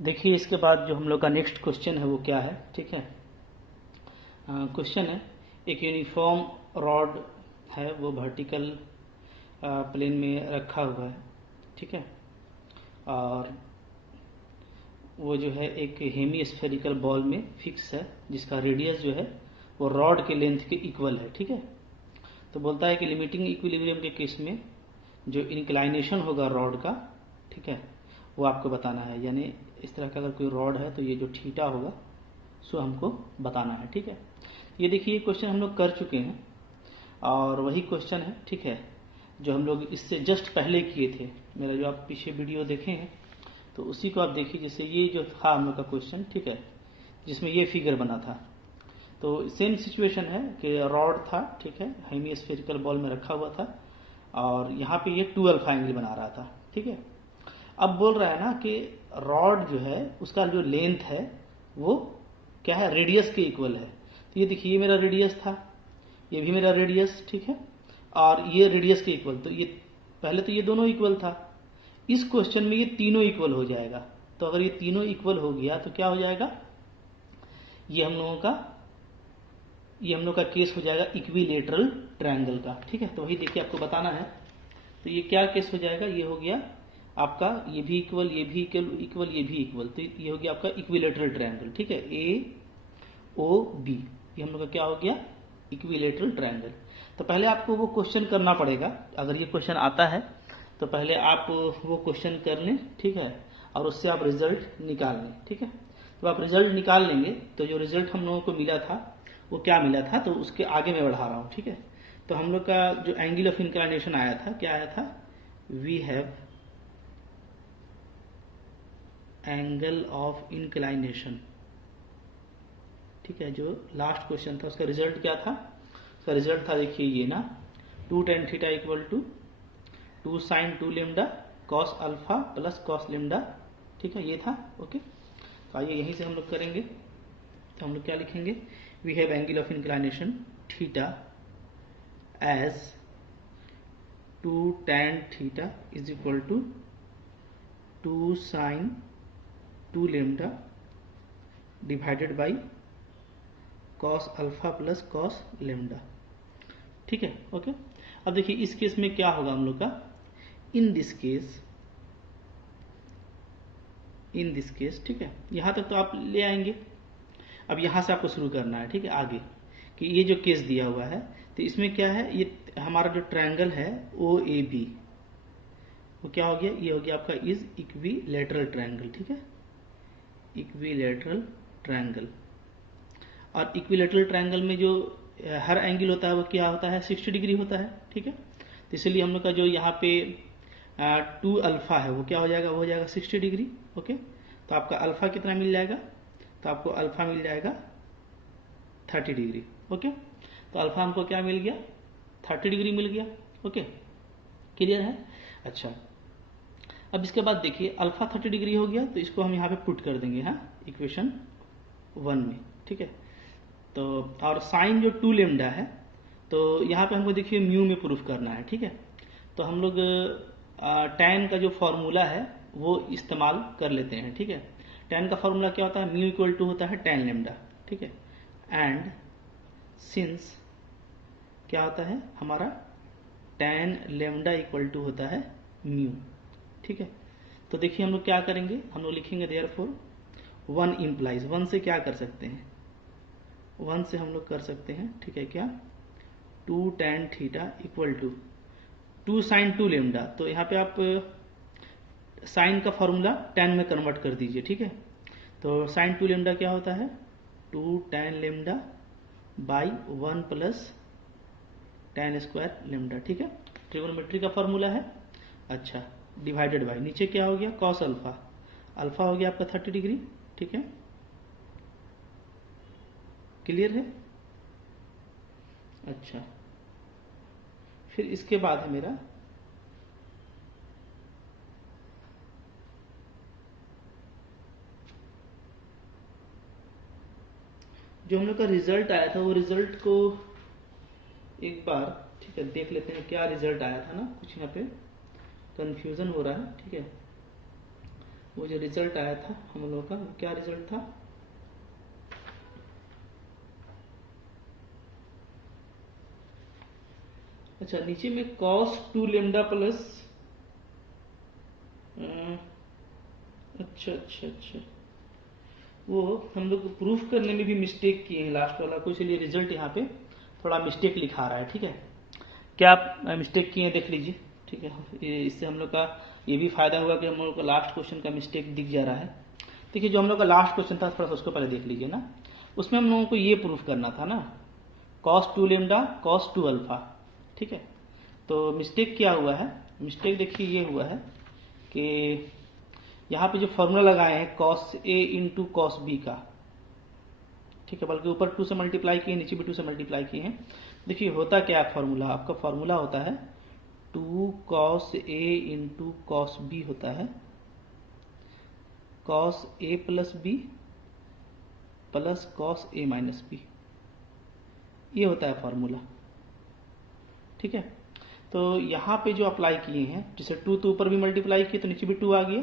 देखिए इसके बाद जो हम लोग का नेक्स्ट क्वेश्चन है वो क्या है, ठीक है। क्वेश्चन है, एक यूनिफॉर्म रॉड है वो वर्टिकल प्लेन में रखा हुआ है, ठीक है, और वो जो है एक हेमी स्फेरिकल बॉल में फिक्स है जिसका रेडियस जो है वो रॉड के लेंथ के इक्वल है, ठीक है। तो बोलता है कि लिमिटिंग इक्विलिब्रियम के केस में जो इंक्लाइनेशन होगा रॉड का, ठीक है, वो आपको बताना है। यानी इस तरह का अगर कोई रॉड है तो ये जो थीटा होगा सो हमको बताना है, ठीक है। ये देखिए क्वेश्चन हम लोग कर चुके हैं और वही क्वेश्चन है, ठीक है, जो हम लोग इससे जस्ट पहले किए थे। मेरा जो आप पीछे वीडियो देखे हैं तो उसी को आप देखिए, जैसे ये जो था हम लोग का क्वेश्चन, ठीक है, जिसमें ये फिगर बना था। तो सेम सिचुएशन है कि रॉड था, ठीक है, हेमी स्फेरिकल बॉल में रखा हुआ था और यहाँ पे ये 2 अल्फा एंगल बना रहा था, ठीक है। अब बोल रहा है ना कि रॉड जो है उसका जो लेंथ है वो क्या है, रेडियस के इक्वल है। तो ये देखिए ये मेरा रेडियस था, ये भी मेरा रेडियस, ठीक है, और ये रेडियस के इक्वल। तो ये पहले तो ये दोनों इक्वल था, इस क्वेश्चन में ये तीनों इक्वल हो जाएगा। तो अगर ये तीनों इक्वल हो गया तो क्या हो जाएगा, ये हम लोग का केस हो जाएगा इक्विलेटरल ट्रायंगल का, ठीक है। तो वही देखिए आपको बताना है। तो ये क्या केस हो जाएगा, ये हो गया आपका ये भी इक्वल, ये भी इक्वल, ये भी इक्वल। तो ये हो गया आपका इक्विलेटरल ट्रायंगल, ठीक है, ए ओ बी, ये हम लोग का क्या हो गया, इक्विलेटरल ट्रायंगल। तो पहले आपको वो क्वेश्चन करना पड़ेगा, अगर ये क्वेश्चन आता है तो पहले आप वो क्वेश्चन कर लें, ठीक है, और उससे आप रिजल्ट निकाल लें, ठीक है। तो आप रिजल्ट निकाल लेंगे तो जो रिजल्ट हम लोगों को मिला था वो क्या मिला था, तो उसके आगे मैं बढ़ा रहा हूँ, ठीक है। तो हम लोग का जो एंगल ऑफ इंक्लिनेशन आया था, क्या आया था, we have angle of inclination, ठीक है। जो लास्ट क्वेश्चन था उसका रिजल्ट क्या था, उसका रिजल्ट था देखिए ये ना, 2 tan theta equal to 2 sin 2 lambda cos alpha plus cos lambda, ठीक है, ये था, ओके। तो आइए यहीं से हम लोग करेंगे। तो हम लोग क्या लिखेंगे, we have angle of inclination theta as 2 tan theta is equal to 2 sin 2 lambda divided by cos alpha plus cos lambda, ठीक है, ओके। अब देखिए इस केस में क्या होगा हम लोग का, इन दिस केस, ठीक है, यहां तक तो आप ले आएंगे। अब यहां से आपको शुरू करना है, ठीक है, आगे कि ये जो केस दिया हुआ है तो इसमें क्या है, ये हमारा जो ट्रायंगल है ओ ए बी वो क्या हो गया, ये हो गया आपका इज इक्विलेटरल ट्रायंगल, ठीक है, इक्विलेटरल ट्रायंगल। और इक्विलेटरल ट्रायंगल में जो हर एंगल होता है वो क्या होता है, 60 डिग्री होता है, ठीक है। तो इसलिए हम लोग का जो यहाँ पे 2 अल्फा है वो क्या हो जाएगा, वो हो जाएगा 60 डिग्री, ओके। तो आपका अल्फा कितना मिल जाएगा, तो आपको अल्फा मिल जाएगा 30 डिग्री, ओके। तो अल्फा हमको क्या मिल गया, 30 डिग्री मिल गया, ओके, क्लियर है। अच्छा, अब इसके बाद देखिए अल्फा 30 डिग्री हो गया तो इसको हम यहाँ पे पुट कर देंगे, हाँ, इक्वेशन 1 में, ठीक है। तो और साइन जो 2 लेमडा है तो यहाँ पे हमको देखिए म्यू में प्रूफ करना है, ठीक है। तो हम लोग टैन का जो फॉर्मूला है वो इस्तेमाल कर लेते हैं, ठीक है। टैन का फॉर्मूला क्या होता है, म्यू इक्वल टू होता है टैन लेमडा, ठीक है, एंड सिंस क्या होता है हमारा टैन लेमडा इक्वल टू होता है म्यू, ठीक है। तो देखिए हम लोग क्या करेंगे, हम लोग लिखेंगे देयरफॉर 1 इम्प्लाइज, 1 से क्या कर सकते हैं, 1 से हम लोग कर सकते हैं, ठीक है, क्या 2 tan theta equal to 2 sin 2 lambda. तो यहाँ पे आप साइन का फॉर्मूला tan में कन्वर्ट कर दीजिए, ठीक है। तो sin 2 लेमडा क्या होता है, 2 tan lambda by 1 plus tan square lambda, ठीक है, ट्रिगोनोमेट्री का फॉर्मूला है। अच्छा, डिवाइडेड बाई नीचे क्या हो गया, कॉस अल्फा, अल्फा हो गया आपका 30 डिग्री, ठीक है, क्लियर है। अच्छा, फिर इसके बाद है मेरा जो हम लोग का रिजल्ट आया था वो रिजल्ट को एक बार, ठीक है, देख लेते हैं क्या रिजल्ट आया था ना, कुछ यहाँ पे कंफ्यूजन हो रहा है, ठीक है। वो जो रिजल्ट आया था हम लोगों का, वो क्या रिजल्ट था? अच्छा, नीचे में cos 2 लेमडा प्लस, अच्छा अच्छा अच्छा, वो हम लोग प्रूफ करने में भी मिस्टेक किए हैं लास्ट वाला को, इसलिए रिजल्ट यहाँ पे थोड़ा मिस्टेक लिखा रहा है। ठीक है, क्या आप मिस्टेक किए हैं देख लीजिए। ठीक है, इससे हम लोग का ये भी फायदा हुआ कि हम लोग का लास्ट क्वेश्चन का मिस्टेक दिख जा रहा है। देखिए, जो हम लोग का लास्ट क्वेश्चन था थोड़ा सा उसको पहले देख लीजिए ना। उसमें हम लोगों को ये प्रूफ करना था ना, cos 2 लेमडा cos 2 अल्फा। ठीक है, तो मिस्टेक क्या हुआ है? मिस्टेक देखिए ये हुआ है कि यहाँ पे जो फॉर्मूला लगाए हैं cos A into cos B का, ठीक है, बल्कि ऊपर 2 से मल्टीप्लाई किए, नीचे भी 2 से मल्टीप्लाई किए हैं। देखिए होता क्या है फॉर्मूला, आपका फॉर्मूला होता है 2 cos A into cos B होता है cos A plus B plus cos A minus B, ये होता है फॉर्मूला। ठीक है, तो यहाँ पे जो अप्लाई किए हैं, जैसे 2 तो ऊपर भी मल्टीप्लाई किए तो नीचे भी 2 आ गया,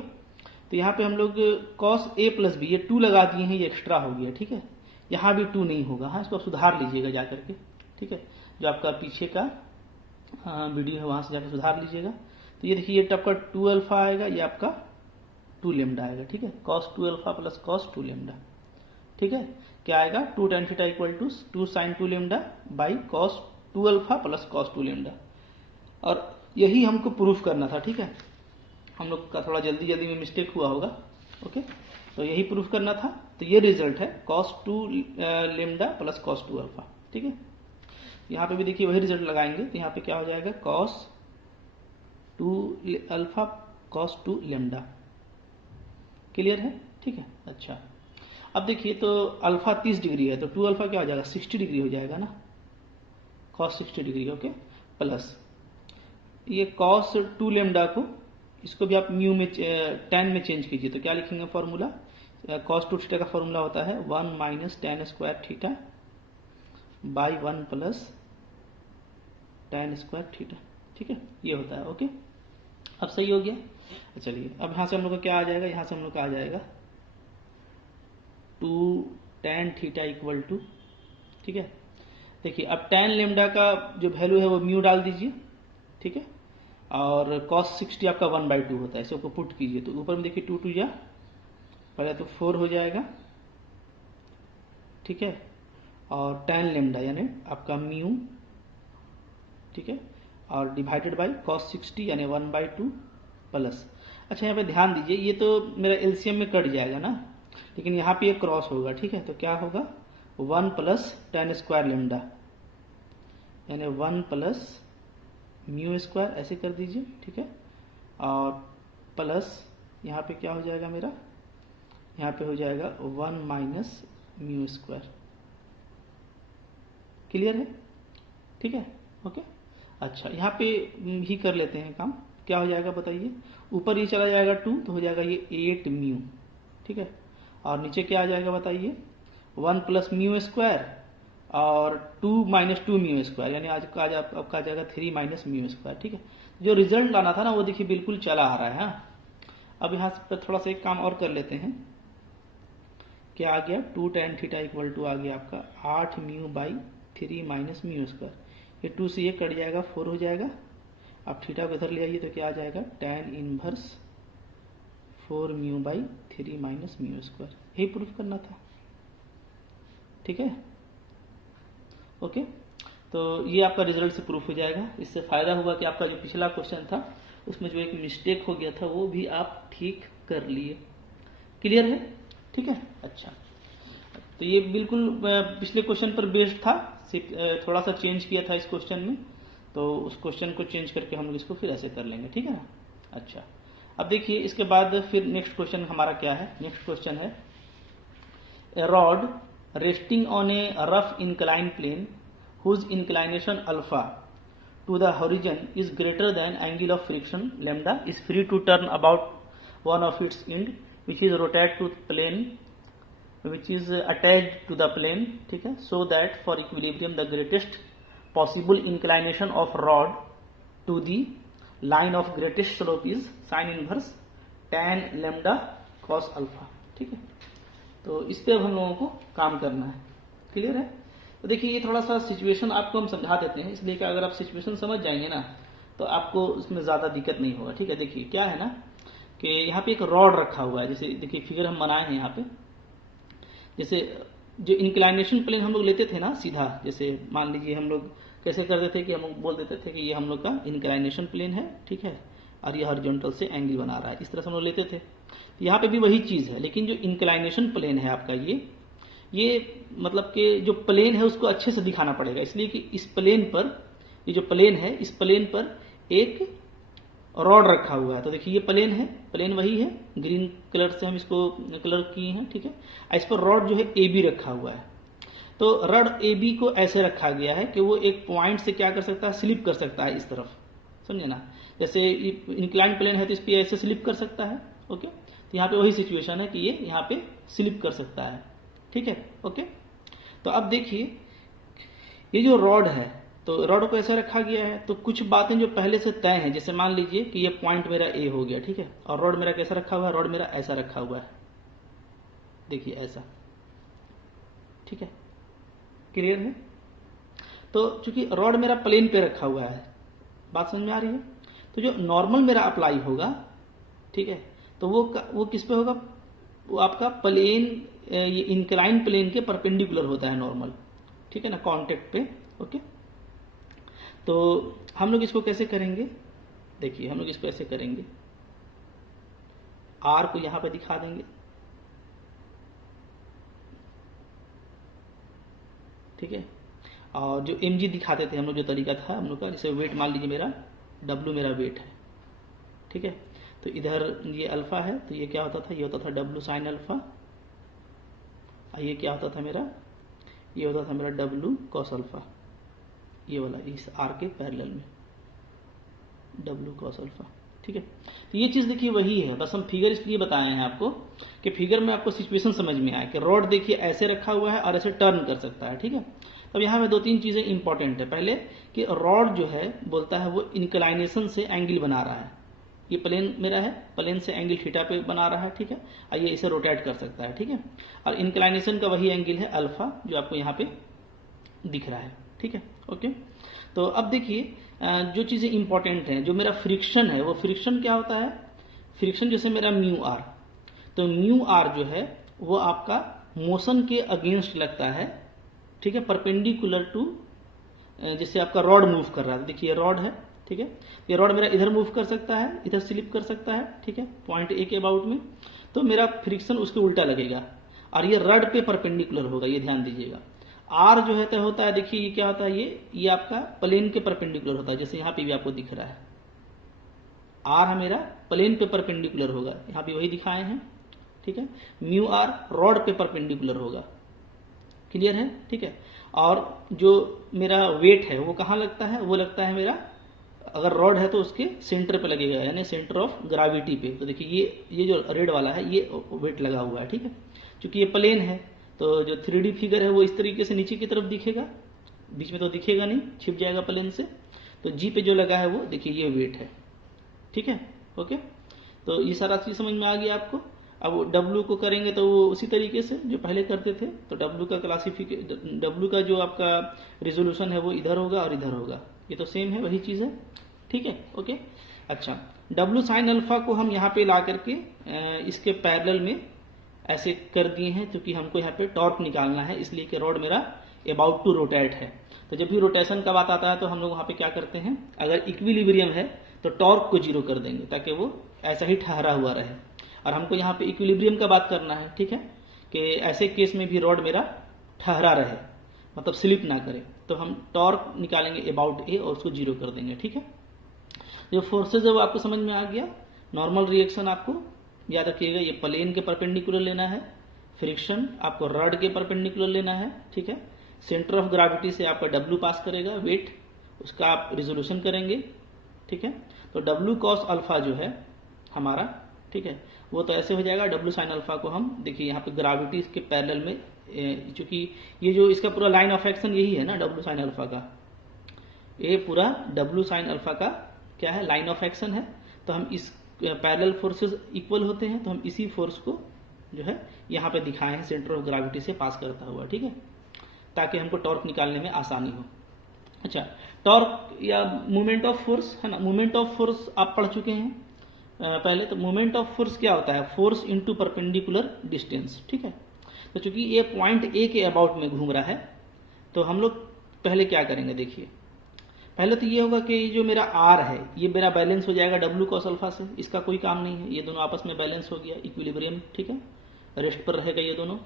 तो यहाँ पे हम लोग cos A प्लस बी, ये 2 लगा दिए हैं, ये एक्स्ट्रा हो गया। ठीक है, यहाँ भी 2 नहीं होगा, हाँ, इसको आप सुधार लीजिएगा जा करके। ठीक है, जो आपका पीछे का वीडियो है वहाँ से जाकर सुधार लीजिएगा। तो ये देखिए, ये आपका 2 अल्फा आएगा, ये आपका 2 लेमडा आएगा। ठीक है, cos 2 alpha plus cos 2 lambda. ठीक है, क्या आएगा? 2 tan theta equal to 2 sin 2 lambda by cos 2 alpha plus cos 2 lambda. और यही हमको प्रूफ करना था। ठीक है, हम लोग का थोड़ा जल्दी जल्दी में मिस्टेक हुआ होगा। ओके, तो यही प्रूफ करना था। तो ये रिजल्ट है cos 2 lambda plus cos 2 alpha. ठीक है, यहाँ पे भी देखिए वही रिजल्ट लगाएंगे, तो यहाँ पे क्या हो जाएगा? cos 2 alpha cos 2 lambda. Clear है? ठीक है, अच्छा, अब देखिए, तो अल्फा 30 डिग्री है, तो 2 अल्फा क्या हो जाएगा? 60 डिग्री हो जाएगा ना, cos 60 डिग्री। ओके, प्लस ये cos 2 लेमडा को, इसको भी आप म्यू में tan में चेंज कीजिए, तो क्या लिखेंगे फॉर्मूला? cos 2 थीटा का फॉर्मूला होता है 1 minus tan square theta by 1 plus tan square theta. ठीक है, ये होता है। ओके, अब सही हो गया। चलिए, अब यहाँ से हम लोग का क्या आ जाएगा? यहाँ से हम लोग का आ जाएगा 2 tan थीटा इक्वल टू, ठीक है, देखिए अब tan लेमडा का जो वैल्यू है वो म्यू डाल दीजिए। ठीक है, और cos 60 आपका 1/2 होता है, इसको पुट कीजिए, तो ऊपर में देखिए 2 2 या पहले तो 4 हो जाएगा। ठीक है, और tan लेमडा यानी आपका म्यू, ठीक है, और डिवाइडेड बाय cos 60 यानी 1/2 प्लस, अच्छा यहाँ पे ध्यान दीजिए, ये तो मेरा एलसीएम में कट जाएगा ना, लेकिन यहाँ पे ये क्रॉस होगा। ठीक है, तो क्या होगा? 1 प्लस tan स्क्वायर लेमडा यानी 1 प्लस म्यू स्क्वायर, ऐसे कर दीजिए। ठीक है, और प्लस यहाँ पे क्या हो जाएगा मेरा? यहाँ पे हो जाएगा 1 माइनस म्यू स्क्वायर। क्लियर है? ठीक है, ओके, अच्छा, यहाँ पे ही कर लेते हैं काम। क्या हो जाएगा बताइए? ऊपर ये चला जाएगा 2, तो हो जाएगा ये 8 म्यू। ठीक है, और नीचे क्या आ जाएगा बताइए? 1 प्लस म्यू स्क्वायर और 2 माइनस 2 म्यू स्क्वायर, यानी आज का आपका आ जाएगा 3 माइनस म्यू स्क्वायर। ठीक है, जो रिजल्ट लाना था ना वो देखिए बिल्कुल चला आ रहा है। हाँ, अब यहाँ पर थोड़ा सा एक काम और कर लेते हैं। क्या आ गया? 2 tan थीटा इक्वल टू आ गया आपका 8 mu by 3 minus mu square. ये 2 से ये कट जाएगा, 4 हो जाएगा। अब थीटा को इधर ले आइए, तो क्या आ जाएगा? tan inverse 4 mu by 3 minus mu square. यही प्रूफ करना था। ठीक है, ओके, तो ये आपका रिजल्ट से प्रूफ हो जाएगा। इससे फायदा हुआ कि आपका जो पिछला क्वेश्चन था उसमें जो एक मिस्टेक हो गया था वो भी आप ठीक कर लिए। क्लियर है? ठीक है, अच्छा, तो ये बिल्कुल पिछले क्वेश्चन पर बेस्ड था, सिर्फ थोड़ा सा चेंज किया था इस क्वेश्चन में, तो उस क्वेश्चन को चेंज करके हम लोग इसको फिर ऐसे कर लेंगे। ठीक है ना? अच्छा, अब देखिए इसके बाद फिर नेक्स्ट क्वेश्चन हमारा क्या है? नेक्स्ट क्वेश्चन है a rod resting on a rough inclined plane whose inclination alpha to the horizon is greater than angle of friction lambda is free to turn about one of its end which is rotate to plane which is attached to the plane, ठीक है, so that for equilibrium the greatest possible inclination of rod to the line of greatest slope is sin inverse tan lambda cos alpha, ठीक है। तो इस पे अब हम लोगों को काम करना है, क्लियर है। तो देखिए ये थोड़ा सा सिचुएशन आपको हम समझा देते हैं, इसलिए कि अगर आप सिचुएशन समझ जाएंगे ना तो आपको उसमें ज़्यादा दिक्कत नहीं होगा, ठीक है। देखिए क्या है ना कि यहाँ पे एक रॉड रखा हुआ है, जैसे देखिए फिगर हम बनाए हैं यहाँ पे, जैसे जो इंक्लाइनेशन प्लेन हम लोग लेते थे ना सीधा, जैसे मान लीजिए हम लोग कैसे करते थे कि हम लोग बोल देते थे कि ये हम लोग का इंक्लाइनेशन प्लेन है, ठीक है, और ये हॉरिजॉन्टल से एंगल बना रहा है, इस तरह से हम लोग लेते थे। तो यहाँ पे भी वही चीज़ है, लेकिन जो इंक्लाइनेशन प्लेन है आपका ये मतलब कि जो प्लेन है उसको अच्छे से दिखाना पड़ेगा, इसलिए कि इस प्लेन पर, ये जो प्लेन है इस प्लेन पर एक रॉड रखा हुआ है। तो देखिए ये प्लेन है, प्लेन वही है, ग्रीन कलर से हम इसको कलर किए हैं, ठीक है। इस पर रॉड जो है ए बी रखा हुआ है। तो रॉड ए बी को ऐसे रखा गया है कि वो एक पॉइंट से क्या कर सकता है, स्लिप कर सकता है इस तरफ, समझे ना। जैसे इंक्लाइन प्लेन है तो इस पर ऐसे स्लिप कर सकता है, ओके। तो यहाँ पे वही सिचुएशन है कि ये यहाँ पे स्लिप कर सकता है, ठीक है, ओके। तो अब देखिए ये जो रॉड है, तो रॉड को ऐसा रखा गया है, तो कुछ बातें जो पहले से तय हैं, जैसे मान लीजिए कि ये पॉइंट मेरा ए हो गया, ठीक है, और रॉड मेरा कैसा रखा हुआ है, रॉड मेरा ऐसा रखा हुआ है, देखिए ऐसा, ठीक है, क्लियर है। तो चूंकि रॉड मेरा प्लेन पे रखा हुआ है, बात समझ में आ रही है, तो जो नॉर्मल मेरा अप्लाई होगा, ठीक है, तो वो किस पे होगा, वो आपका प्लेन, ये इंक्लाइन प्लेन के परपेंडिकुलर होता है नॉर्मल, ठीक है ना, कांटेक्ट पे, ओके। तो हम लोग इसको कैसे करेंगे, देखिए हम लोग इसको ऐसे करेंगे, आर को यहां पे दिखा देंगे, ठीक है। और जो एम जी दिखाते थे हम लोग, जो तरीका था हम लोग का, जैसे वेट मान लीजिए मेरा डब्ल्यू मेरा वेट है, ठीक है। तो इधर ये अल्फा है, तो ये क्या होता था, ये होता था डब्ल्यू साइन अल्फा, और ये क्या होता था मेरा, ये होता था मेरा डब्ल्यू कॉस अल्फा, ये वाला इस आर के पैरेलल में डब्ल्यू कॉस अल्फा, ठीक है। तो ये चीज देखिए वही है, बस हम फिगर इसलिए बताए हैं आपको कि फिगर में आपको सिचुएशन समझ में आए कि रॉड देखिए ऐसे रखा हुआ है और ऐसे टर्न कर सकता है, ठीक है। अब यहाँ में दो तीन चीजें इंपॉर्टेंट है। पहले कि रॉड जो है बोलता है वो इंक्लाइनेशन से एंगल बना रहा है, ये प्लेन मेरा है, प्लेन से एंगल थीटा पे बना रहा है, ठीक है, और ये इसे रोटेट कर सकता है, ठीक है। और इंक्लाइनेशन का वही एंगल है अल्फा जो आपको यहाँ पे दिख रहा है, ठीक है, ओके। तो अब देखिए जो चीजें इंपॉर्टेंट हैं, जो मेरा फ्रिक्शन है, वो फ्रिक्शन क्या होता है, फ्रिक्शन जैसे मेरा म्यू आर, तो म्यू आर जो है वो आपका मोशन के अगेंस्ट लगता है, ठीक है, परपेंडिकुलर टू, जैसे आपका रॉड मूव कर रहा है, देखिए रॉड है, ठीक है, ये रॉड मेरा इधर मूव कर सकता है, इधर स्लिप कर सकता है, ठीक है, पॉइंट ए के अबाउट में, तो मेरा फ्रिक्शन उसके उल्टा लगेगा और ये रॉड पे परपेंडिकुलर होगा, ये ध्यान दीजिएगा। आर जो है तो होता है, देखिए ये क्या होता है, ये आपका प्लेन के परपेंडिकुलर होता है, जैसे यहाँ पे भी आपको दिख रहा है, आर है मेरा प्लेन पे परपेंडिकुलर होगा, यहाँ पे वही दिखाए हैं, ठीक है। म्यू आर रॉड पे परपेंडिकुलर होगा, क्लियर है, ठीक है। और जो मेरा वेट है वो कहाँ लगता है, वो लगता है मेरा, अगर रॉड है तो उसके सेंटर पे लगेगा, यानी सेंटर ऑफ ग्रेविटी पे। तो देखिए ये जो रेड वाला है ये वेट लगा हुआ है, ठीक है। क्योंकि ये प्लेन है तो जो 3D फिगर है वो इस तरीके से नीचे की तरफ दिखेगा, बीच में तो दिखेगा नहीं, छिप जाएगा प्लेन से। तो जी पे जो लगा है वो देखिए ये वेट है, ठीक है, ओके। तो ये सारा चीज समझ में आ गया आपको। अब डब्ल्यू को करेंगे तो वो उसी तरीके से जो पहले करते थे, तो डब्ल्यू का डब्ल्यू का जो आपका रिजोल्यूशन है वो इधर होगा और इधर होगा, ये तो सेम है, वही चीज है, ठीक है, ओके। अच्छा, डब्ल्यू साइन अल्फा को हम यहाँ पे ला करके इसके पैरेलल में ऐसे कर दिए हैं, क्योंकि हमको यहाँ पे टॉर्क निकालना है, इसलिए कि रॉड मेरा अबाउट टू रोटेट है। तो जब भी रोटेशन का बात आता है तो हम लोग वहाँ पे क्या करते हैं, अगर इक्विलिब्रियम है तो टॉर्क को जीरो कर देंगे ताकि वो ऐसा ही ठहरा हुआ रहे। और हमको यहाँ पे इक्विलिब्रियम का बात करना है, ठीक है, कि ऐसे केस में भी रॉड मेरा ठहरा रहे, मतलब स्लिप ना करे, तो हम टॉर्क निकालेंगे अबाउट ए और उसको जीरो कर देंगे, ठीक है। जो फोर्सेज है वो आपको समझ में आ गया। नॉर्मल रिएक्शन आपको याद रखिएगा, ये प्लेन के परपेंडिकुलर लेना है, फ्रिक्शन आपको रॉड के परपेंडिकुलर लेना है, ठीक है। सेंटर ऑफ ग्रेविटी से आपका डब्ल्यू पास करेगा, वेट, उसका आप रिजोल्यूशन करेंगे, ठीक है। तो डब्ल्यू कॉस अल्फा जो है हमारा, ठीक है, वो तो ऐसे हो जाएगा, डब्ल्यू साइन अल्फा को हम देखिए यहाँ पे ग्रेविटी के पैरेलल में, चूंकि ये जो इसका पूरा लाइन ऑफ एक्शन यही है ना डब्ल्यू साइन अल्फा का, ये पूरा डब्ल्यू साइन अल्फा का क्या है, लाइन ऑफ एक्शन है। तो हम इस पैरेलल फोर्सेस इक्वल होते हैं, तो हम इसी फोर्स को जो है यहाँ पे दिखाए हैं सेंटर ऑफ ग्रेविटी से पास करता हुआ, ठीक है, ताकि हमको टॉर्क निकालने में आसानी हो। अच्छा, टॉर्क या मोमेंट ऑफ फोर्स है ना, मोमेंट ऑफ फोर्स आप पढ़ चुके हैं पहले। तो मोमेंट ऑफ फोर्स क्या होता है? फोर्स इनटू परपेंडिकुलर डिस्टेंस, ठीक है। तो चूंकि ये पॉइंट ए के अबाउट में घूम रहा है, तो हम लोग पहले क्या करेंगे, देखिए पहले तो ये होगा कि ये जो मेरा आर है ये मेरा बैलेंस हो जाएगा डब्ल्यू कॉस अल्फा से, इसका कोई काम नहीं है, ये दोनों आपस में बैलेंस हो गया, इक्विलिब्रियम, ठीक है, रेस्ट पर रहेगा ये दोनों।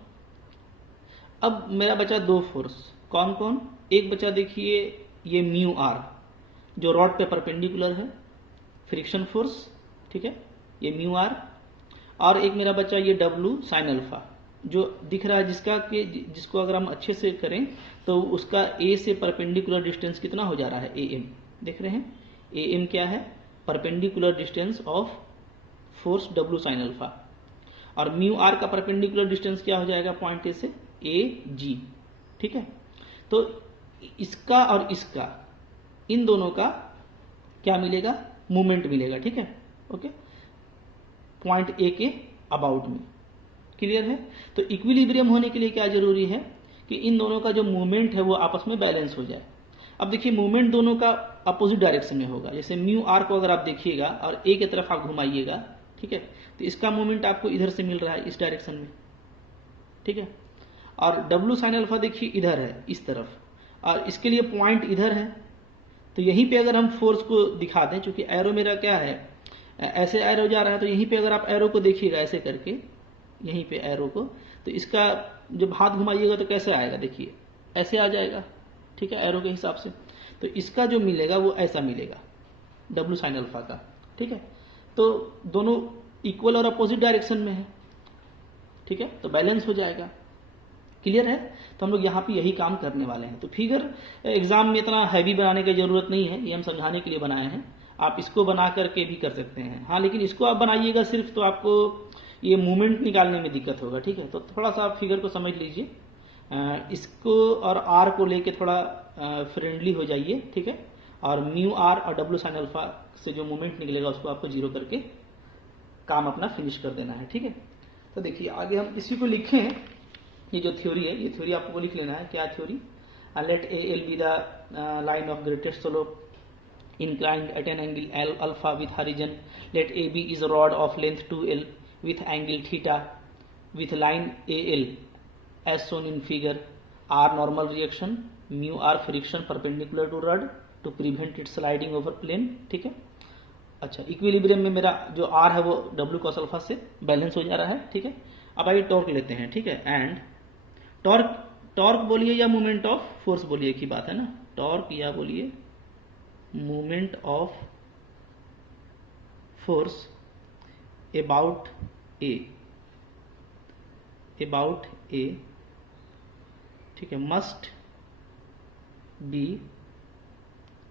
अब मेरा बचा दो फोर्स, कौन कौन? एक बचा देखिए ये म्यू आर जो रॉड पे परपेंडिकुलर है, फ्रिक्शन फोर्स, ठीक है, ये म्यू आर। और एक मेरा बचा ये डब्ल्यू साइन अल्फा जो दिख रहा है, जिसको अगर हम अच्छे से करें तो उसका ए से परपेंडिकुलर डिस्टेंस कितना हो जा रहा है, ए एम, देख रहे हैं, ए एम क्या है? Perpendicular distance of force W sine alpha. और म्यू आर का परपेंडिकुलर डिस्टेंस क्या हो जाएगा पॉइंट ए से, ए जी, ठीक है। तो इसका और इसका, इन दोनों का क्या मिलेगा? मूवमेंट मिलेगा, ठीक है, ओके, पॉइंट ए के अबाउट में, क्लियर है। तो इक्विलिब्रियम होने के लिए क्या जरूरी है कि इन दोनों का जो मूवमेंट है वो आपस में बैलेंस हो जाए। अब देखिए मूवमेंट दोनों का अपोजिट डायरेक्शन में होगा, जैसे म्यू आर को अगर आप देखिएगा और ए की तरफ आप घुमाइएगा, ठीक है, तो इसका मूवमेंट आपको इधर से मिल रहा है, इस डायरेक्शन में, ठीक है। और डब्ल्यू साइन अल्फा देखिए इधर है, इस तरफ, और इसके लिए पॉइंट इधर है। तो यहीं पे अगर हम फोर्स को दिखा दें, चूंकि एरो मेरा क्या है, ऐसे एरो जा रहा है, तो यहीं पे अगर आप एरो को देखिएगा ऐसे करके, यहीं पे एरो को, तो इसका जब हाथ घुमाइएगा तो कैसे आएगा, देखिए ऐसे आ जाएगा, ठीक है, एरो के हिसाब से। तो इसका जो मिलेगा वो ऐसा मिलेगा डब्ल्यू साइन अल्फा का, ठीक है। तो दोनों इक्वल और अपोजिट डायरेक्शन में है, ठीक है, तो बैलेंस हो जाएगा, क्लियर है। तो हम लोग यहाँ पे यही काम करने वाले हैं। तो फिगर एग्जाम में इतना हैवी बनाने की जरूरत नहीं है, ये हम समझाने के लिए बनाए हैं। आप इसको बना करके भी कर सकते हैं, हाँ, लेकिन इसको आप बनाइएगा सिर्फ तो आपको ये मूवमेंट निकालने में दिक्कत होगा, ठीक है। तो थोड़ा सा आप फिगर को समझ लीजिए, इसको और आर को लेके थोड़ा फ्रेंडली हो जाइए, ठीक है। और म्यू आर और डब्ल्यू साइन अल्फा से जो मूवमेंट निकलेगा उसको आपको जीरो करके काम अपना फिनिश कर देना है, ठीक है। तो देखिए आगे हम इसी को लिखे हैं, ये जो थ्योरी है, ये थ्योरी आपको लिख लेना है। क्या theory? Let A L B the line of greatest slope inclined at an angle alpha with horizon. Let AB is a rod of length 2L with angle theta with line AL as shown in figure. R normal reaction, mu R friction perpendicular to rod to prevent it sliding over plane, ठीक है। अच्छा, equilibrium में मेरा जो R है वो W cos alpha से balance हो जा रहा है, ठीक है। अब आइए टॉर्क लेते हैं, ठीक है। एंड टॉर्क बोलिए या मोमेंट ऑफ फोर्स बोलिए, एक ही बात है ना, टॉर्क या बोलिए मोमेंट ऑफ फोर्स अबाउट ए, ठीक है, मस्ट बी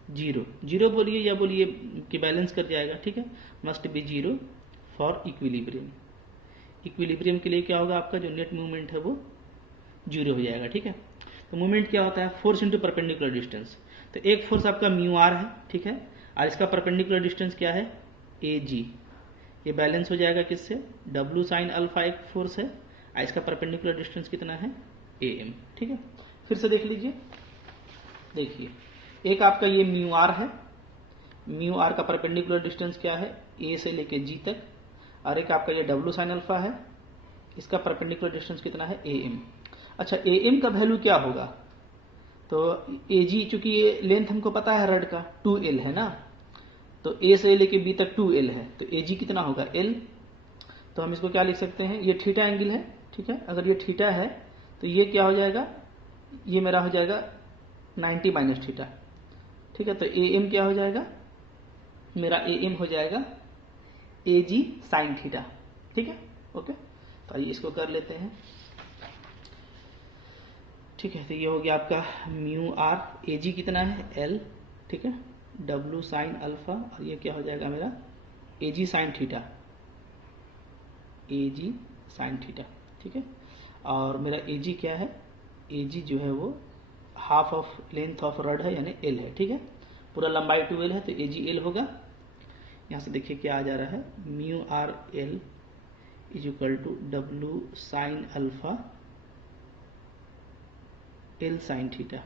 जीरो, जीरो बोलिए या बोलिए कि बैलेंस कर जाएगा, ठीक है, must be zero for equilibrium. Equilibrium के लिए क्या होगा, आपका जो नेट मूवमेंट है वो जीरो हो जाएगा, ठीक है। तो मूवमेंट क्या होता है? Force into perpendicular distance. तो एक फोर्स आपका म्यू आर है, ठीक है, और इसका परपेंडिकुलर डिस्टेंस क्या है, ए जी। ये बैलेंस हो जाएगा किससे? डब्ल्यू साइन अल्फा एक फोर्स है, और इसका परपेंडिकुलर डिस्टेंस कितना है, ए एम, ठीक है। फिर से देख लीजिए, देखिए एक आपका ये म्यू आर है, म्यू आर का परपेंडिकुलर डिस्टेंस क्या है, ए से लेके जी तक, और एक आपका ये डब्ल्यू साइन अल्फा है, इसका परपेंडिकुलर डिस्टेंस कितना है, ए एम। अच्छा, ए एम का वैल्यू क्या होगा? तो ए जी, चूंकि ये लेंथ हमको पता है रड का 2L है ना, तो ए से लेके बी तक 2L है, तो ए जी कितना होगा, L। तो हम इसको क्या लिख सकते हैं, ये थीटा एंगल है, ठीक है। अगर ये थीटा है तो ये क्या हो जाएगा, ये मेरा हो जाएगा 90 माइनस थीटा, ठीक है। तो ए एम क्या हो जाएगा, मेरा ए एम हो जाएगा ए जी साइन थीटा, ठीक है, ओके। तो आइए इसको कर लेते हैं, ठीक है। तो ये हो गया आपका म्यू आर, ए जी कितना है, एल, ठीक है, डब्ल्यू साइन अल्फा, और ये क्या हो जाएगा मेरा ए जी साइन थीटा, ए जी साइन थीटा, ठीक है। और मेरा ए जी क्या है, ए जी जो है वो half of length of rod है, यानी एल है, ठीक है। पूरा लंबाई 2L है, तो ए जी एल होगा। यहाँ से देखिए क्या आ जा रहा है, mu R L is equal to W sine alpha L sine theta.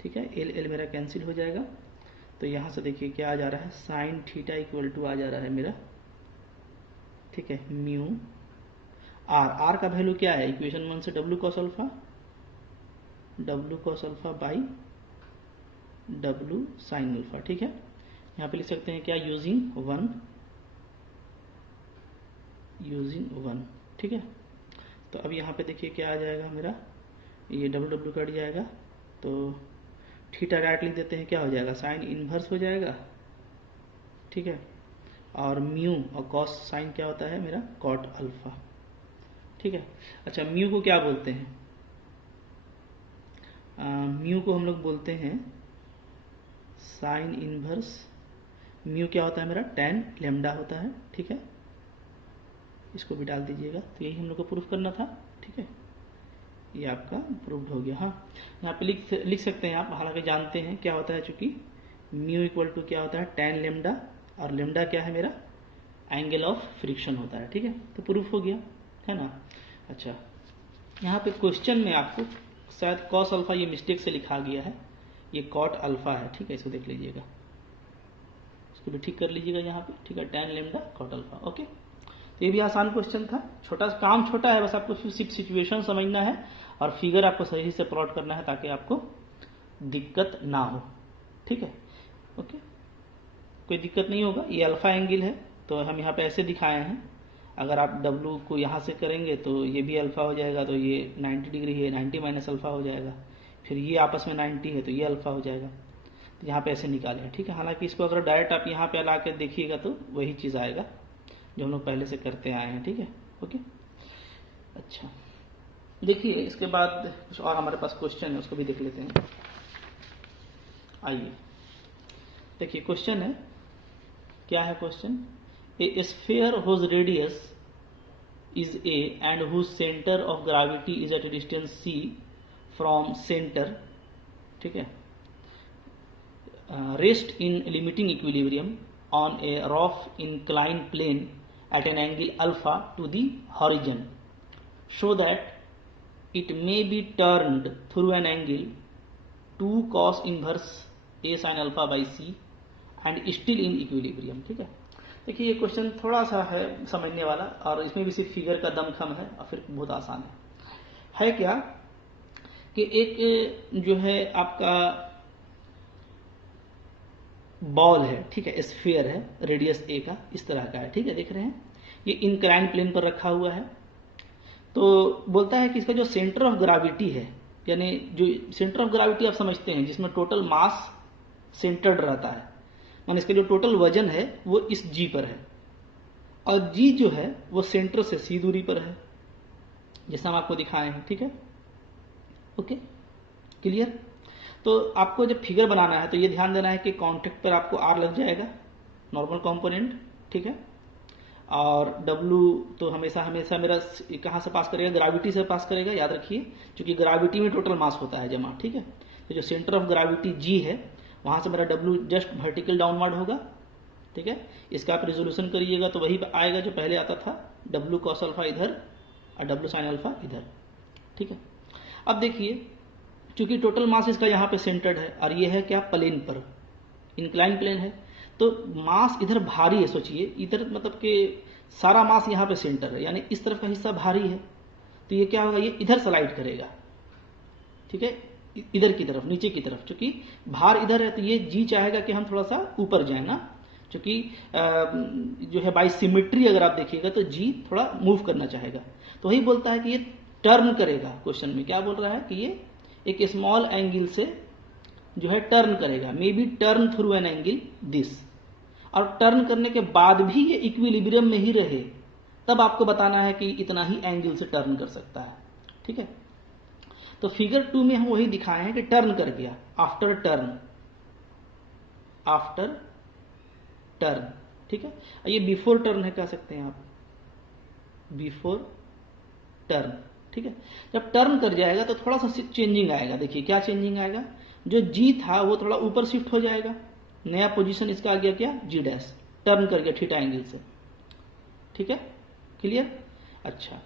ठीक है, एल एल मेरा कैंसिल हो जाएगा, तो यहाँ से देखिए क्या आ जा रहा है, साइन थीटा इक्वल टू आ जा रहा है मेरा, ठीक है, म्यू आर, आर का वैल्यू क्या है इक्वेशन 1 से, W cos alpha by W sine alpha. ठीक है, यहाँ पे लिख सकते हैं क्या, यूजिंग वन। ठीक है, तो अब यहाँ पे देखिए क्या आ जाएगा मेरा, ये डब्लू डब्लू कट जाएगा, तो थीटा डायरेक्ट लिख देते हैं, क्या हो जाएगा, साइन इनवर्स हो जाएगा। ठीक है, और म्यू और कॉस साइन क्या होता है मेरा, कॉट अल्फा। ठीक है, अच्छा म्यू को क्या बोलते हैं, म्यू को हम लोग बोलते हैं साइन इनवर्स, म्यू क्या होता है मेरा, टैन लेमडा होता है। ठीक है, इसको भी डाल दीजिएगा, तो यही हम लोग को प्रूफ करना था। ठीक है, ये आपका प्रूव्ड हो गया। हाँ, यहाँ पे लिख सकते हैं आप, हालांकि जानते हैं क्या होता है, चूंकि म्यू इक्वल टू क्या होता है, टैन लेमडा, और लेमडा क्या है मेरा, एंगल ऑफ फ्रिक्शन होता है। ठीक है, तो प्रूफ हो गया, है ना। अच्छा, यहाँ पे क्वेश्चन में आपको शायद कॉस अल्फा ये मिस्टेक से लिखा गया है, ये कॉट अल्फा है। ठीक है, इसको देख लीजिएगा, इसको भी ठीक कर लीजिएगा यहाँ पे। ठीक है, tan lambda cot alpha. Okay, तो ये भी आसान क्वेश्चन था, छोटा काम छोटा है, बस आपको सिर्फ सिचुएशन समझना है और फिगर आपको सही से प्लॉट करना है ताकि आपको दिक्कत ना हो। ठीक है, ओके, कोई दिक्कत नहीं होगा। ये अल्फा एंगल है, तो हम यहाँ पे ऐसे दिखाए हैं, अगर आप W को यहाँ से करेंगे तो ये भी अल्फा हो जाएगा, तो ये 90 डिग्री है, 90 माइनस अल्फा हो जाएगा, फिर ये आपस में 90 है तो ये अल्फा हो जाएगा, तो यहाँ पे ऐसे निकाले। ठीक है, हालांकि इसको अगर डायरेक्ट आप यहाँ पे ला कर देखिएगा तो वही चीज़ आएगा जो हम लोग पहले से करते आए हैं। ठीक है, ओके। अच्छा, देखिए इसके बाद कुछ और हमारे पास क्वेश्चन है, उसको भी देख लेते हैं। आइए देखिए, क्वेश्चन है, क्या है question, a sphere whose radius is a and whose centre of gravity is at a distance c from centre, ठीक है, rest in limiting equilibrium on a rough inclined plane at an angle alpha to the horizon, so that it may be turned through an angle 2 cos inverse a sin alpha by c and still in equilibrium। ठीक है, देखिए ये question थोड़ा सा है समझने वाला, और इसमें भी सिर्फ फिगर का दमखम है और फिर बहुत आसान है क्या कि एक जो है आपका बॉल है, ठीक है, स्फीयर है, रेडियस a का इस तरह का है। ठीक है, देख रहे हैं, ये इंक्लाइन प्लेन पर रखा हुआ है, तो बोलता है कि इसका जो सेंटर ऑफ ग्रेविटी है, यानी जो सेंटर ऑफ ग्रेविटी आप समझते हैं जिसमें टोटल मास सेंटर्ड रहता है, माने इसका जो टोटल वजन है वो इस g पर है, और g जो है वो सेंटर से c दूरी पर है, जैसा हम आपको दिखाए हैं। ठीक है, ओके, क्लियर। तो आपको जब फिगर बनाना है तो ये ध्यान देना है कि कॉन्टेक्ट पर आपको R लग जाएगा, नॉर्मल कंपोनेंट। ठीक है, और W तो हमेशा हमेशा मेरा कहाँ से पास करेगा, ग्रेविटी से पास करेगा, याद रखिए, क्योंकि ग्रेविटी में टोटल मास होता है जमा। ठीक है, तो जो सेंटर ऑफ ग्रेविटी G है वहां से मेरा W जस्ट वर्टिकल डाउनवर्ड होगा। ठीक है, इसका आप रिजोल्यूशन करिएगा तो वही आएगा जो पहले आता था, W cos अल्फा इधर और W sin अल्फा इधर। ठीक है, अब देखिए, चूंकि टोटल मास इसका यहाँ पे सेंटर्ड है और ये है क्या, प्लेन पर, इंक्लाइन प्लेन है, तो मास इधर भारी है, सोचिए इधर मतलब कि सारा मास यहाँ पे सेंटर है, यानी इस तरफ का हिस्सा भारी है, तो ये क्या होगा, ये इधर स्लाइड करेगा। ठीक है, इधर की तरफ, नीचे की तरफ, चूंकि भार इधर है तो ये जी चाहेगा कि हम थोड़ा सा ऊपर जाए ना, चूंकि जो है बाई सिमेट्री अगर आप देखिएगा तो जी थोड़ा मूव करना चाहेगा, तो वही बोलता है कि ये टर्न करेगा। क्वेश्चन में क्या बोल रहा है कि ये एक स्मॉल एंगल से जो है टर्न करेगा, may be turn through an angle this, और टर्न करने के बाद भी ये इक्विलिब्रियम में ही रहे, तब आपको बताना है कि इतना ही एंगल से टर्न कर सकता है। ठीक है, तो फिगर 2 में हम वही दिखाए हैं कि टर्न कर गया, आफ्टर टर्न। ठीक है, ये बिफोर टर्न है, कह सकते हैं आप, बिफोर टर्न। ठीक है, जब टर्न कर जाएगा तो थोड़ा सा चेंजिंग आएगा। देखिए क्या चेंजिंग आएगा, जो जी था वो थोड़ा ऊपर शिफ्ट हो जाएगा, नया पोजीशन इसका आ गया क्या, जी डैश। टर्न कर गया थीटा एंगल से, ठीक है, क्लियर। अच्छा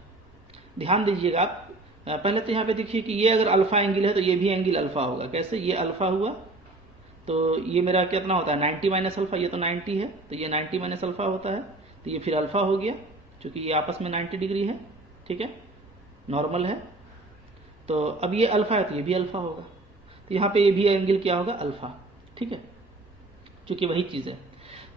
ध्यान दीजिएगा आप, पहले तो यहाँ पे देखिए कि ये अगर अल्फा एंगल है तो ये भी एंगल अल्फा होगा। कैसे, ये अल्फा हुआ तो ये मेरा कितना होता है 90 माइनस अल्फा, ये तो 90 है तो ये 90 माइनस अल्फा होता है, तो ये फिर अल्फा हो गया क्योंकि ये आपस में 90 डिग्री है, ठीक है, नॉर्मल है। तो अब ये अल्फा है तो ये भी अल्फा होगा, तो यहाँ पे ये भी एंगल क्या होगा अल्फा, ठीक है, क्योंकि वही चीज है।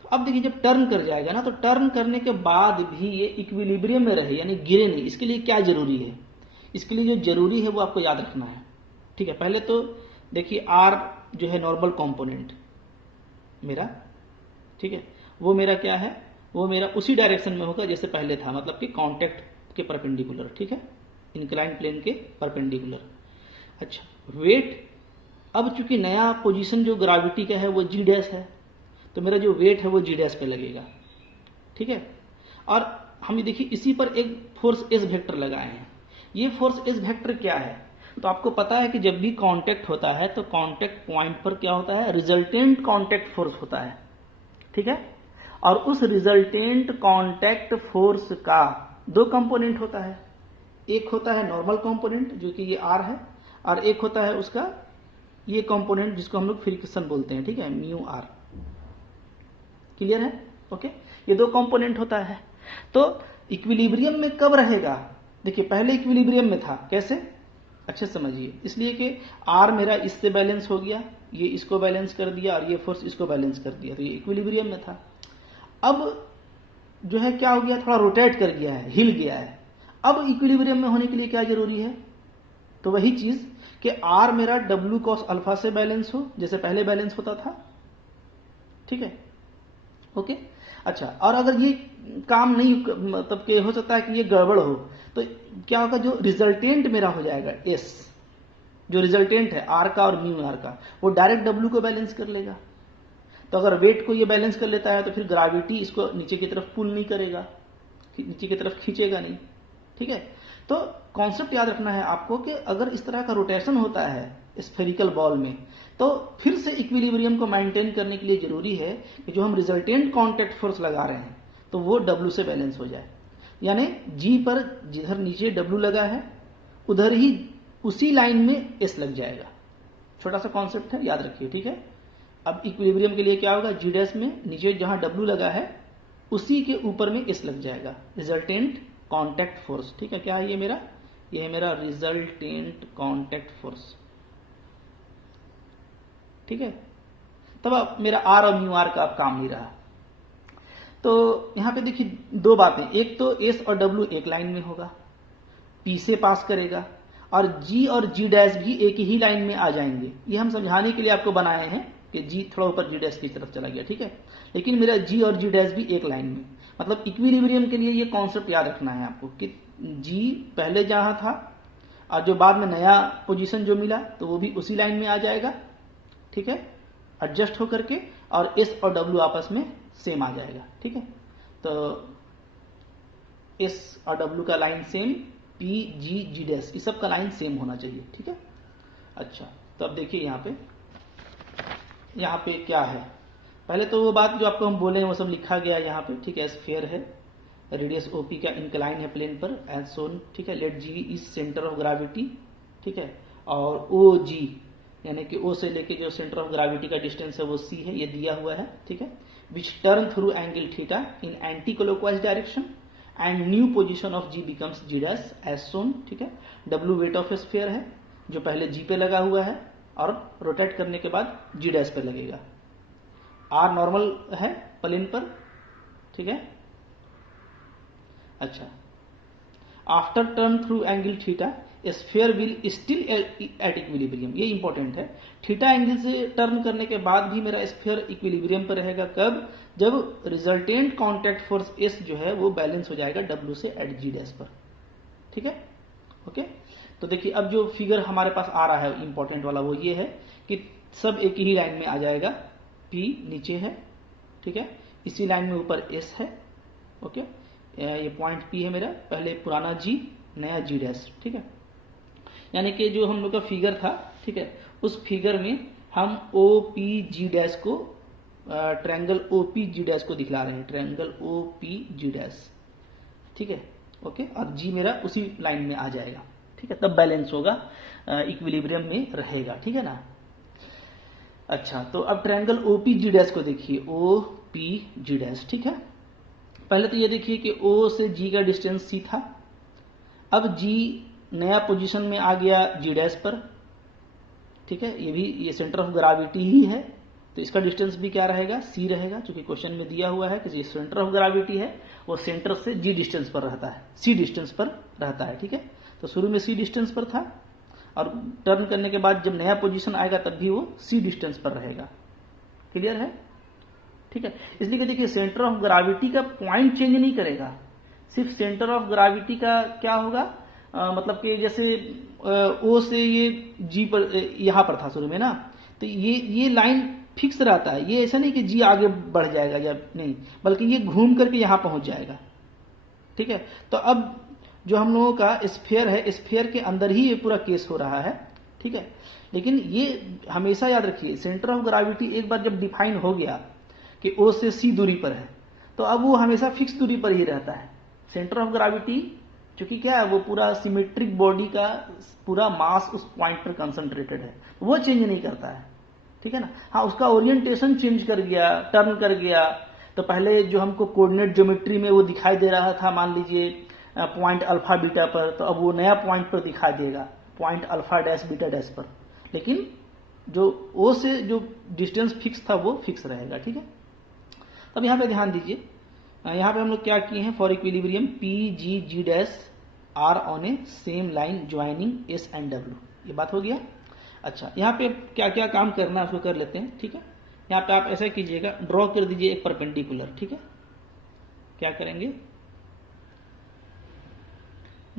तो अब देखिए जब टर्न कर जाएगा ना, तो टर्न करने के बाद भी ये इक्विलिब्रियम में रहे, यानी गिरे नहीं। इसके लिए क्या जरूरी है, इसके लिए जो जरूरी है वो आपको याद रखना है, ठीक है। पहले तो देखिए आर जो है नॉर्मल कंपोनेंट मेरा, ठीक है, वो मेरा क्या है, वो मेरा उसी डायरेक्शन में होगा जैसे पहले था, मतलब कि कांटेक्ट के परपेंडिकुलर, ठीक है, इंक्लाइन प्लेन के परपेंडिकुलर। अच्छा वेट, अब चूंकि नया पोजीशन जो ग्रेविटी का है वो जी डैश है, तो मेरा जो वेट है वो जी डैश पे लगेगा, ठीक है। और हम देखिए इसी पर एक फोर्स एस वेक्टर लगाए हैं। ये फोर्स एस वेक्टर क्या है, तो आपको पता है कि जब भी कांटेक्ट होता है तो कांटेक्ट पॉइंट पर क्या होता है, रिजल्टेंट कांटेक्ट फोर्स होता है, ठीक है। और उस रिजल्टेंट कांटेक्ट फोर्स का दो कंपोनेंट होता है, एक होता है नॉर्मल कंपोनेंट जो कि ये आर है, और एक होता है उसका ये कंपोनेंट जिसको हम लोग फ्रिक्शन बोलते हैं, ठीक है, म्यू आर, क्लियर है, ओके। ये दो कंपोनेंट होता है। तो इक्विलिब्रियम में कब रहेगा, देखिए पहले इक्विलिब्रियम में था, कैसे, अच्छे समझिए, इसलिए कि आर मेरा इससे बैलेंस हो गया, ये इसको बैलेंस कर दिया और ये फोर्स इसको बैलेंस कर दिया, तो ये इक्विलिब्रियम में था। अब जो है क्या हो गया, थोड़ा रोटेट कर गया है, हिल गया है। अब इक्विलिब्रियम में होने के लिए क्या जरूरी है, तो वही चीज कि आर मेरा डब्ल्यू कॉस अल्फा से बैलेंस हो, जैसे पहले बैलेंस होता था, ठीक है, ओके। अच्छा, और अगर ये काम नहीं, मतलब कि हो सकता है कि ये गड़बड़ हो, तो क्या होगा, जो रिजल्टेंट मेरा हो जाएगा एस, जो रिजल्टेंट है आर का और म्यू आर का, वो डायरेक्ट डब्ल्यू को बैलेंस कर लेगा। तो अगर वेट को ये बैलेंस कर लेता है तो फिर ग्रेविटी इसको नीचे की तरफ पुल नहीं करेगा, नीचे की तरफ खींचेगा नहीं, ठीक है। तो कॉन्सेप्ट याद रखना है आपको कि अगर इस तरह का रोटेशन होता है स्फेरिकल बॉल में, तो फिर से इक्विलिब्रियम को मेंटेन करने के लिए जरूरी है कि जो हम रिजल्टेंट कांटेक्ट फोर्स लगा रहे हैं तो वो डब्ल्यू से बैलेंस हो जाए, यानी जी पर जिधर नीचे डब्ल्यू लगा है उधर ही उसी लाइन में एस लग जाएगा। छोटा सा कॉन्सेप्ट है, याद रखिए, ठीक है। अब इक्विलिब्रियम के लिए क्या होगा, जी डैश में नीचे जहां डब्ल्यू लगा है उसी के ऊपर में एस लग जाएगा, रिजल्टेंट कांटेक्ट फोर्स, ठीक है। क्या है ये मेरा, ये है मेरा रिजल्टेंट कांटेक्ट फोर्स, ठीक है। तब अब मेरा आर और म्यू आर का अब काम नहीं रहा। तो यहां पे देखिए दो बातें, एक तो एस और डब्ल्यू एक लाइन में होगा, पी से पास करेगा, और जी और जी डैश भी एक ही लाइन में आ जाएंगे। ये हम समझाने के लिए आपको बनाए हैं कि जी थोड़ा ऊपर जी डैश की तरफ चला गया, ठीक है, लेकिन मेरा जी और जी डैश भी एक लाइन में, मतलब इक्विलिब्रियम के लिए ये कॉन्सेप्ट याद रखना है आपको कि जी पहले जहां था और जो बाद में नया पोजीशन जो मिला तो वो भी उसी लाइन में आ जाएगा, ठीक है, एडजस्ट होकर के, और एस और डब्ल्यू आपस में सेम आ जाएगा, ठीक है। तो एस और डब्ल्यू का line same, P G G dash इस सब का लाइन सेम होना चाहिए, ठीक है। अच्छा, तो अब देखिए यहाँ पे क्या है, पहले तो वो बात जो आपको हम बोले हैं वो सब लिखा गया है यहाँ पे, ठीक है। स्फीयर है, रेडियस ओपी का इंक्लाइन है प्लेन पर एज सोन, ठीक है। Let G is centre of gravity, ठीक है, और ओ जी यानी कि ओ से लेके जो सेंटर ऑफ ग्रेविटी का डिस्टेंस है वो सी है, ये दिया हुआ है, ठीक है। Which turn through angle theta in anti clockwise direction and new position of G becomes G dash as shown, ठीक है। डब्ल्यू वेट ऑफ स्फीयर है जो पहले जी पे लगा हुआ है और रोटेट करने के बाद जी डैश पे लगेगा। आर नॉर्मल है प्लेन पर, ठीक है। अच्छा, after turn through angle theta sphere will still at equilibrium, ये इंपॉर्टेंट है। थीटा एंगल से टर्न करने के बाद भी मेरा स्फीयर इक्विलिब्रियम पर रहेगा, कब, जब रिजल्टेंट कांटेक्ट फोर्स एस जो है वो बैलेंस हो जाएगा डब्ल्यू से एट जी डैश पर, ठीक है, ओके। तो देखिए अब जो फिगर हमारे पास आ रहा है इंपॉर्टेंट वाला वो ये है कि सब एक ही लाइन में आ जाएगा, पी नीचे है, ठीक है, इसी लाइन में ऊपर एस है, ओके। ये पॉइंट पी है मेरा, पहले पुराना जी नया जी डैश, ठीक है। यानी कि जो हम लोग का फिगर था, ठीक है, उस फिगर में हम ओ पी जी डैश को ट्रायंगल ओपी जी डैश को दिखला रहे हैं, ट्रायंगल ओपी जी डैश, ठीक है, ओके। और जी मेरा उसी लाइन में आ जाएगा, ठीक है, तब बैलेंस होगा, इक्विलिब्रियम में रहेगा, ठीक है ना। अच्छा, तो अब ट्रायंगल ओपी जी डैश को देखिए, ओ पी जी डैश, ठीक है। पहले तो ये देखिए कि ओ से जी का डिस्टेंस सी था, अब जी नया पोजीशन में आ गया जी डैश पर, ठीक है, ये सेंटर ऑफ ग्रेविटी ही है, तो इसका डिस्टेंस भी क्या रहेगा, सी रहेगा, क्योंकि क्वेश्चन में दिया हुआ है कि ये सेंटर ऑफ ग्रेविटी है और सेंटर से जी डिस्टेंस पर रहता है, सी डिस्टेंस पर रहता है, ठीक है। तो शुरू में सी डिस्टेंस पर था और टर्न करने के बाद जब नया पोजीशन आएगा तब भी वो सी डिस्टेंस पर रहेगा, क्लियर है, ठीक है। इसलिए कि देखिए सेंटर ऑफ ग्रेविटी का पॉइंट चेंज नहीं करेगा, सिर्फ सेंटर ऑफ ग्रेविटी का क्या होगा, मतलब कि जैसे ओ से ये जी पर यहां पर था शुरू में ना, तो ये लाइन फिक्स रहता है, ये ऐसा नहीं कि जी आगे बढ़ जाएगा या नहीं, बल्कि ये घूम करके यहां पहुंच जाएगा, ठीक है। तो अब जो हम लोगों का स्फीयर है, स्फीयर के अंदर ही ये पूरा केस हो रहा है, ठीक है। लेकिन ये हमेशा याद रखिए, सेंटर ऑफ ग्रेविटी एक बार जब डिफाइन हो गया कि ओ से सी दूरी पर है, तो अब वो हमेशा फिक्स दूरी पर ही रहता है। सेंटर ऑफ ग्रेविटी क्योंकि क्या है, वो पूरा सिमेट्रिक बॉडी का पूरा मास उस पॉइंट पर कंसंट्रेटेड है, वो चेंज नहीं करता है, ठीक है ना। हाँ, उसका ओरिएंटेशन चेंज कर गया, टर्न कर गया, तो पहले जो हमको कोऑर्डिनेट ज्योमेट्री में वो दिखाई दे रहा था, मान लीजिए पॉइंट अल्फा बीटा पर, तो अब वो नया पॉइंट पर दिखाई देगा, point alpha dash beta dash पर, लेकिन जो ओ से जो डिस्टेंस फिक्स था वो फिक्स रहेगा, ठीक है। अब यहां पे ध्यान दीजिए, यहां पे हम लोग क्या किए हैं, for equilibrium P G G dash R on a same line joining S and W, ये बात हो गया। अच्छा, यहाँ पे क्या क्या काम करना है उसको कर लेते हैं, ठीक है। यहाँ पे आप ऐसा कीजिएगा, ड्रॉ कर दीजिए एक परपेंडिकुलर, ठीक है। क्या करेंगे,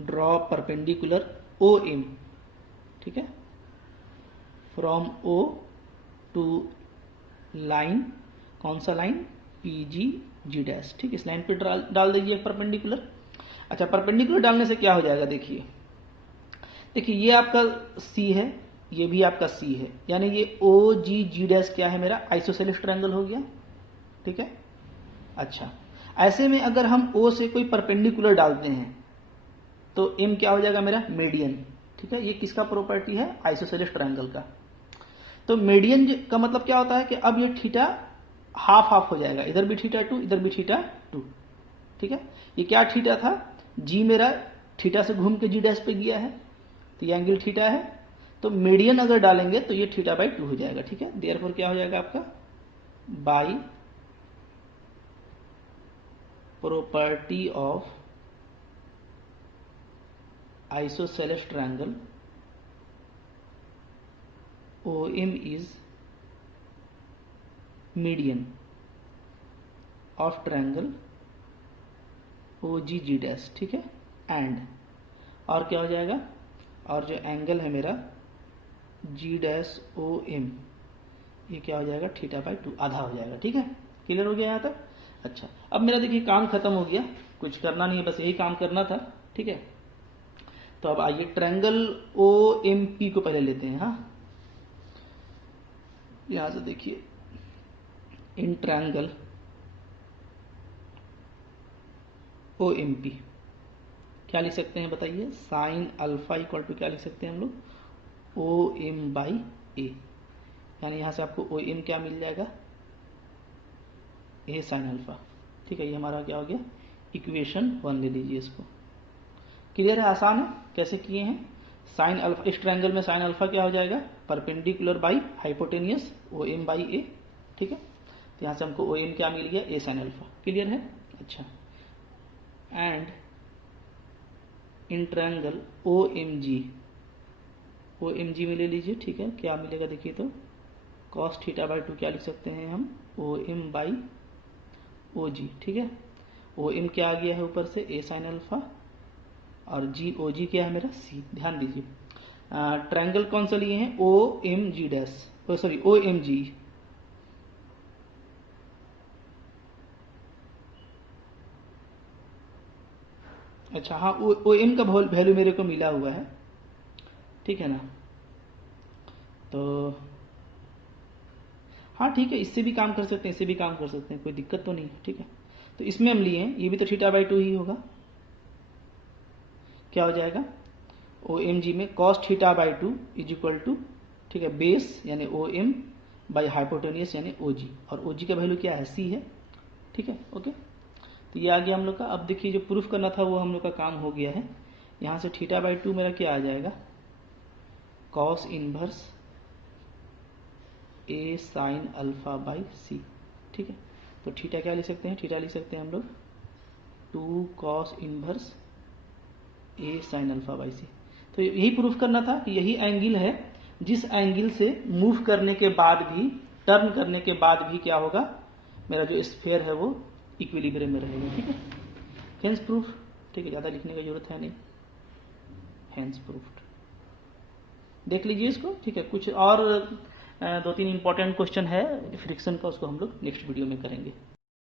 ड्रॉ परपेंडिकुलर ओ एम, ठीक है, फ्रॉम ओ टू लाइन, कौन सा line, P G G dash, ठीक, इस लाइन पे डाल दीजिए एक परपेंडिकुलर। अच्छा, परपेंडिकुलर डालने से क्या हो जाएगा, देखिए देखिए ये आपका सी है, ये भी आपका सी है, यानी ये ओ जी जी डैश क्या है, मेरा आइसोसेलेस ट्रायंगल हो गया, ठीक है। अच्छा, ऐसे में अगर हम ओ से कोई परपेंडिकुलर डालते हैं तो एम क्या हो जाएगा, मेरा मीडियन, ठीक है। ये किसका प्रॉपर्टी है, आइसोसेलेस ट्रायंगल का। तो मीडियन का मतलब क्या होता है कि अब ये थीटा हाफ हाफ हो जाएगा, इधर भी थीटा 2, इधर भी थीटा 2, ठीक है। ये क्या थीटा था, जी मेरा थीटा से घूम के जी डैश पे गया है, तो ये एंगल थीटा है, तो मीडियन अगर डालेंगे तो ये थीटा बाई 2 हो जाएगा, ठीक है। देयरफॉर क्या हो जाएगा आपका, by property of isosceles triangle O M is median of triangle O G G dash, ठीक है, एंड और क्या हो जाएगा, और जो एंगल है मेरा जी डैश ओ एम, ये क्या हो जाएगा, थीटा बाई 2 आधा हो जाएगा, ठीक है। क्लियर हो गया यहाँ तक। अच्छा, अब मेरा देखिए काम खत्म हो गया, कुछ करना नहीं है, बस यही काम करना था, ठीक है। तो अब आइए ट्रायंगल ओ एम पी को पहले लेते हैं। हाँ, यहां से देखिए, in triangle O M P क्या लिख सकते हैं बताइए, साइन अल्फा इक्वल टू क्या लिख सकते हैं हम लोग, ओ एम बाई ए, यानी यहां से आपको ओ एम क्या मिल जाएगा, ए साइन अल्फा, ठीक है। ये हमारा क्या हो गया, इक्वेशन 1 ले लीजिए इसको। क्लियर है, आसान है, कैसे किए हैं। साइन अल्फा, इस ट्रायंगल में साइन अल्फा क्या हो जाएगा, perpendicular by hypotenuse O M by A, ठीक है। तो यहां से हमको ओ एम क्या मिल गया, ए साइन अल्फा, क्लियर है। अच्छा, and in triangle O M G में ले लीजिए, ठीक है। क्या मिलेगा देखिए, तो कॉस थीटा बाई 2 क्या लिख सकते हैं हम, ओ एम बाई ओ जी, ठीक है। ओ एम क्या आ गया है ऊपर से, ए साइन अल्फा, और जी ओ जी क्या है मेरा, सी। ध्यान दीजिए, ट्रायंगल कौन सा लिए हैं, O M G dash, sorry O M G, अच्छा हाँ, ओ एम का वैल्यू मेरे को मिला हुआ है, ठीक है ना। तो हाँ ठीक है, इससे भी काम कर सकते हैं, इससे भी काम कर सकते हैं, कोई दिक्कत तो नहीं है। ठीक है, तो इसमें हम लिए हैं, ये भी तो θ/2 ही होगा। क्या हो जाएगा, OMG में cos θ/2 इज इक्वल टू, ठीक है, बेस यानी OM बाई हाइपोटेनियस यानी OG, और OG का वैल्यू क्या है, C है। ठीक है, ओके, तो ये आ गया हम लोग का। अब देखिए जो प्रूफ करना था वो हम लोग का काम हो गया है। यहाँ से θ/2 मेरा क्या आ जाएगा, cos inverse A sine alpha by C। ठीक है, तो थीटा क्या लिख सकते हैं, थीटा लिख सकते हैं हम लोग 2 cos inverse A sine alpha by C। तो यही प्रूफ करना था कि यही एंगल है जिस एंगल से मूव करने के बाद भी, टर्न करने के बाद भी क्या होगा, मेरा जो स्फीयर है वो इक्विलिब्रियम में रहेगा। ठीक है, हेंस प्रूफ। ठीक है, ज़्यादा लिखने की जरूरत है नहीं, हेंस प्रूफ्ड। देख लीजिए इसको। ठीक है, कुछ और 2-3 इंपॉर्टेंट क्वेश्चन है फ्रिक्शन का, उसको हम लोग नेक्स्ट वीडियो में करेंगे।